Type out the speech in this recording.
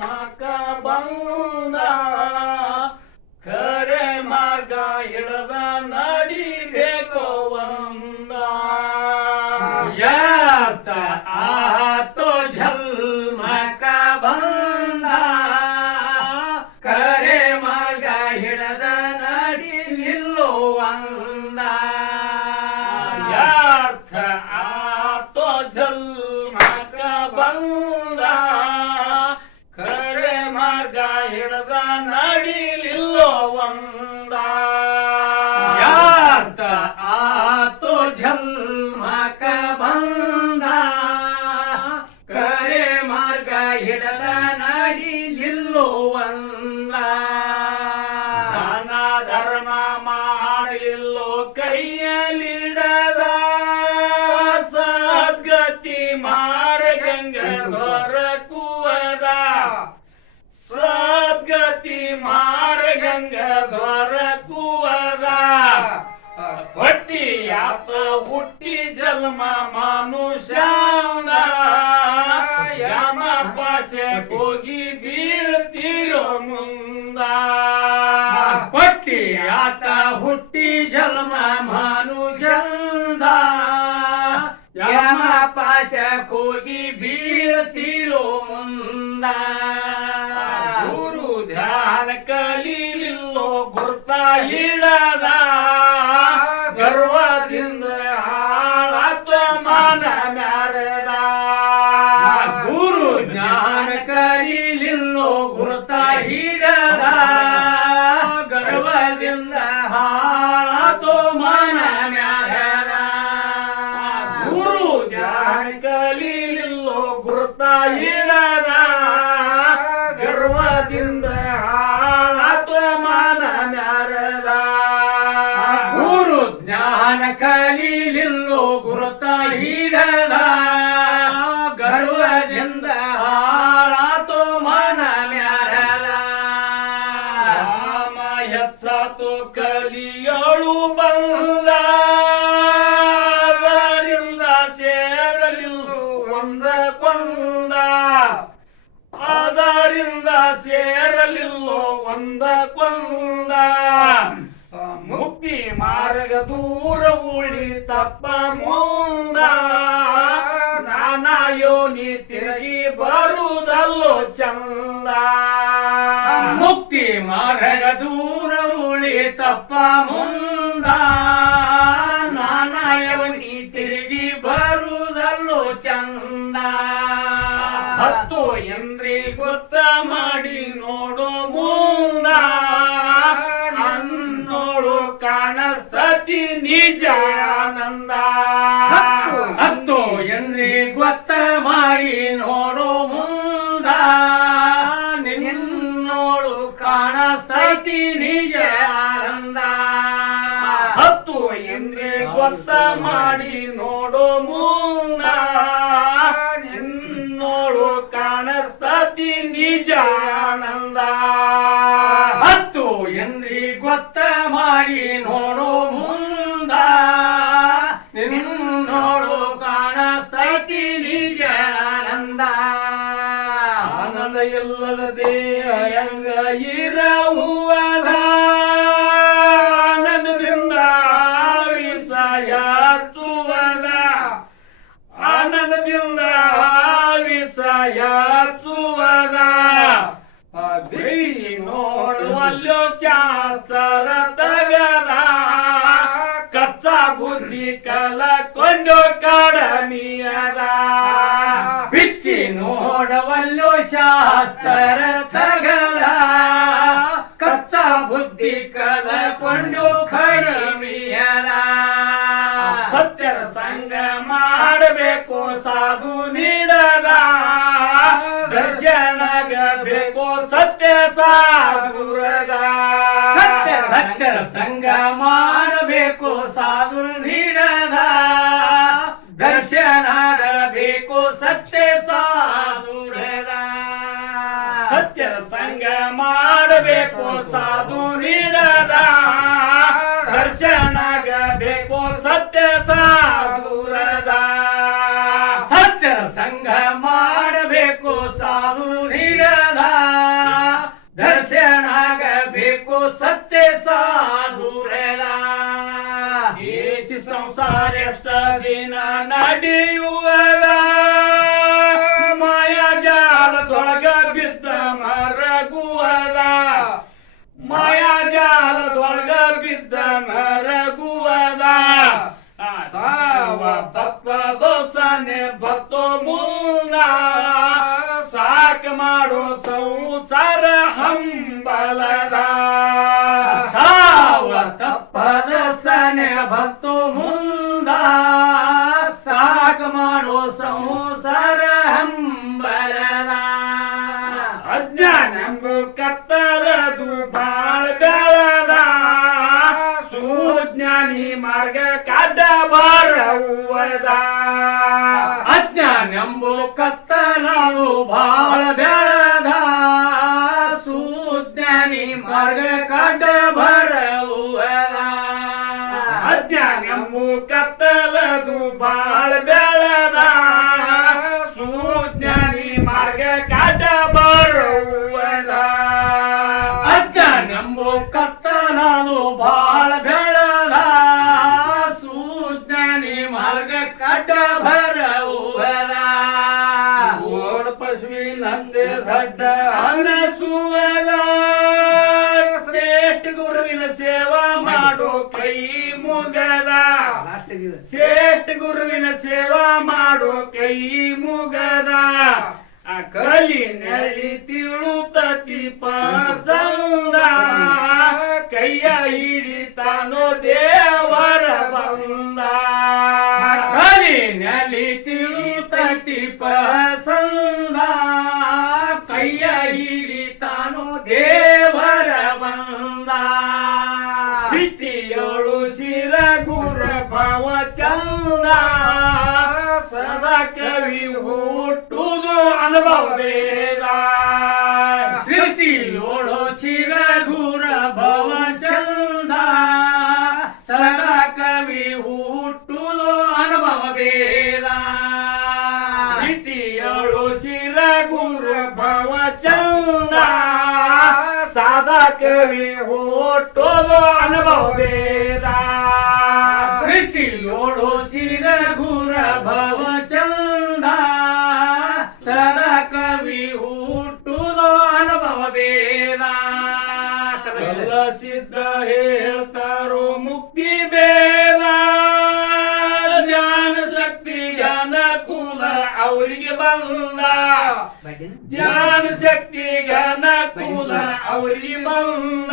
ಮಾಕ ಬಂದ ಖರೆ ಮಾರ್ಗ ಹಿಡದ ನಡಿಬೇಕು ಒಂದ ಯಾತ ಆತೋ ಜಲ್ಮಕ ಬಂದ ಖರೆ ಮಾರ್ಗ ಹಿಡದ ನಡಿಲಿಲ್ಲೋ ಒಂದ ಯಾರ್ಥ ಆತೋ ಜಲ್ಮಕ ಬಂದ ಖರೆ ಮಾರ್ಗ ಹಿಡದ ನಡಿಲಿಲ್ಲೋ ಒಂದ ಯಾತ ಆತೋ ಜಲ್ಮಕ ಬಂದ ಖರೆ ಮಾರ್ಗ ಹಿಡದ ನಡಿಲಿಲ್ಲೋ ಒಂದ ದಾನ ಧರ್ಮ ಮಾಡಲಿಲ್ಲೋ ಕೈಯಲ್ಲಿಡದ ಸದ್ಗತಿ ಮಾರ್ಗಂಗ ದೊರಕುವದ ಸದ್ಗತಿ ಮಾರ್ಗಂಗ ದೊರಕುವದ ಹೊಟ್ಟಿಯಾತ ಹುಟ್ಟಿ ಜನ್ಮ ಮನುಷ್ಯನ ಯಮ ಪಾಸೆ ಹೋಗಿ ಬೀಳ್ತಿರೋ ಮುಂದ ಪಟ್ಟಿ ಆತ ಹುಟ್ಟಿ ಜನ್ಮ ಮನುಷ್ಯಂದ ಯಮ ಪಾಶ ಹೋಗಿ ಬೀಳ್ತಿರೋ ಮುಂದ ಗುರು ಧ್ಯಾನ ಕಲೀಲಿಲ್ಲೋ ಗುರ್ತ ಹಿಡದ ಗರ್ವದಿಂದ ಹಾಳಾತ ಮನ ಮ್ಯಾರದ ಗುರು ಜ್ಞಾನ ಕಲೀಲಿಲ್ಲೋ ಗುರುತ ಹಿಡದ ಗರ್ವದಿಂದ ಹಾಳಾತೋ ಮನ ಮ್ಯಾರದ ಗುರು ಧ್ಯಾನ ಕಲೀಲಿಲ್ಲೋ ಗುರ್ತ ಹಿಡದ ಗರ್ವದಿಂದ ಹಾಳಾತ ಮನ ಮ್ಯಾರದ ಗುರು ಜ್ಞಾನ ಕಲೀಲಿಲ್ಲೋ ಗುರುತ ಹಿಡದ ಗರ್ವದಿಂದ ಹಾಳಾತೋ ಮನ ಮ್ಯಾರದ ರಾಮ ಹೆಚ್ಚಾತು ಕಲಿಯೋಳು ಬಂದ ಅದರಿಂದ ಸೇರಲಿಲ್ಲ ಒಂದ ಕೊಂದ ಅದರಿಂದ ಸೇರಲಿಲ್ಲೋ ಒಂದ ಕೊಂದ ಮುಕ್ತಿ ಮಾರ್ಗ ದೂರ ಉಳಿ ತಪ್ಪ ಮುಂದ ನಾನಾ ಯೋನಿ ತಿರುಗಿ ಬರುವುದಲ್ಲೋ ಚಂದ ಮುಕ್ತಿ ಮಾರ್ಗ ದೂರ ಉಳಿ ತಪ್ಪ ಮುಂದ ನಾನಾಯವನಿ ತಿರುಗಿ ಬರುವುದಲ್ಲೋ ಚಂದ ಹತ್ತು ಎಂದ್ರಿ ಗೊತ್ತ ಮಾಡಿ ನೋಡೋ ಮುಂದ ಅನ್ನೋಳು ಕಾಣಸ್ತತಿ ನಿಜ ಆನಂದ ಹತ್ತು ಎಂದ್ರಿ ಗೊತ್ತ ಮಾಡಿ ನೋಡೋ ಮುಂದ ನಿನ್ನೋಳು ಕಾಣಸ್ತೈತಿ ನಿಜ ಆನಂದ ಹತ್ತು ಎಂದ್ರೆ ಗೊತ್ತ ಮಾಡಿ ನೋಡೋ ಮುಂದ ನಿನ್ನೋಳು ಕಾಣಸ್ತತಿ ನಿಜ ಆನಂದ ಹತ್ತು ಎಂದ್ರಿ ಗೊತ್ತ ಮಾಡಿ ನೋಡೋ ಮುಂದ ನಿನ್ನೋಳು ಕಾಣಸ್ತೈತಿ ನಿಜ ಆನಂದ ಆನಂದ ಇಲ್ಲದ ದೇಹ ಹೆಂಗ ಇರಹುವದ ಆನಂದದಿಂದ ಆವಿಸ ಹಚ್ಚುವದ ಆನಂದದಿಂದ ಆವಿಸ ಹಚ್ಚುವದ ಬೆಳಿ ನೋಡುವಲ್ಲೋ ಶಾಸ್ತ್ರ ತಗದ ಕಚ್ಚ ಬುದ್ಧಿ ಕಲಕೊಂಡು ಕಡಮಿಯದ ಬಿಚ್ಚಿ ನೋಡವಲ್ಲೋ ಶಾಸ್ತ್ರ ತಗಲ ಕಚ್ಚ ಬುದ್ಧಿ ಕಲಕೊಂಡು ಕಡಿಮೆಯದ ಸತ್ಯರ ಸಂಗ ಮಾಡಬೇಕು ಸಾಧು ನೀಡದ ದರ್ಶನಗ ಬೇಕು ಸತ್ಯ ಸಾಧುರದ ಸತ್ಯರ ಸಂಗ ಮಾಡಬೇಕು ಸಾಧು ನೀಡದ ದರ್ಶನಾಗಬೇಕು ಸತ್ಯ ಸಾಧುರದ ಸತ್ಯರ ಸಂಗ ಮಾಡಬೇಕು ಸಾಧು ನೀಡದ ದರ್ಶನಗ ಬೇಕು ಸತ್ಯ ಸಾಧುರದ ಸತ್ಯರ ಸಂಗ ಮಾಡಬೇಕು ಸಾಧು ನೀಡ ಕತ್ತಲಾದು ಬಾಳ ಬೆಳದ ಸುಜ್ಞಾನಿ ಮಾರ್ಗ ಕಡ್ಡ ಬರವುವದ ಅಜ್ಞಾನವು ಕತ್ತಲದು ಬಾಳ ಬೆಳದ ಸುಜ್ಞಾನಿ ಮಾರ್ಗ ಕಾಟ ಬರುವದ ಅಜ್ಞಾನವು ಕತ್ತಲಾದು ಬಾಳ ಬೆಳದ ಸುಜ್ಞಾನಿ ಮಾರ್ಗ ಕಡ್ಡ ಬರವುವದ ಓಡ್ ಪಶುವಿನಂತೆ ದಡ್ಡ ಅನಸುವಲ ಶ್ರೇಷ್ಠ ಗುರುವಿನ ಸೇವಾ ಮಾಡೋ ಕೈ ಮುಗದ ಶ್ರೇಷ್ಠ ಗುರುವಿನ ಸೇವಾ ಮಾಡೋ ಕೈ ಮುಗದ ಆ ಕಲಿ ನೆಲಿ ತಿಳುತತಿ ಪಸಂದ ಕೈಯ ಹಿಡಿತಾನೋ ದೇವರ ಬಂದ ಕಲಿ ನೆಲಿ ತಿಳುತತಿ ಪಸಂದ ಕೈಯ ಹಿಡಿತಾನು ದೇವರ ಬಂದ ಸ್ಥಿತಿಯೊಳು ಶಿರ ಗುರ ಭವ ಚಂದ ಸದಾ ಕವಿ ಹುಟ್ಟುದು ಅನುಭವ ವೇದ ಸೃಷ್ಟಿಯೋಳು ಶಿರ ಗುರ ಭವ ಚಂದ ಸದಾ ಕವಿ ಹುಟ್ಟುದು ಅನುಭವ ವೇದ ಸ್ಥಿತಿಯೊಳು ಶಿರ ಗುರ ಭವ ಚಂದ ಸಾದಾ ಕವಿ ಹುಟ್ಟುದು ಅನುಭವ ವೇದ ಸೃಷ್ಟಿಯೋಳು ಶಿರ ಗುರ ಭವ ಚಂದ ಸದಾ ಕವಿ ಹುಟ್ಟುದು ಅನುಭವ ವೇದ ಎಲ್ಲ ಸಿದ್ಧ ಹೇಳ್ತಾರೋ ಮುಕ್ತಿ ಬೇದ ಜ್ಞಾನ ಶಕ್ತಿ ಜ್ಞಾನ ಕುಲ ಅವರಿಗೆ ಬಂದ ಜ್ಞಾನ ಶಕ್ತಿ ಜ್ಞಾನ ಕುಲ ಅವರಿಗೆ ಬಂದ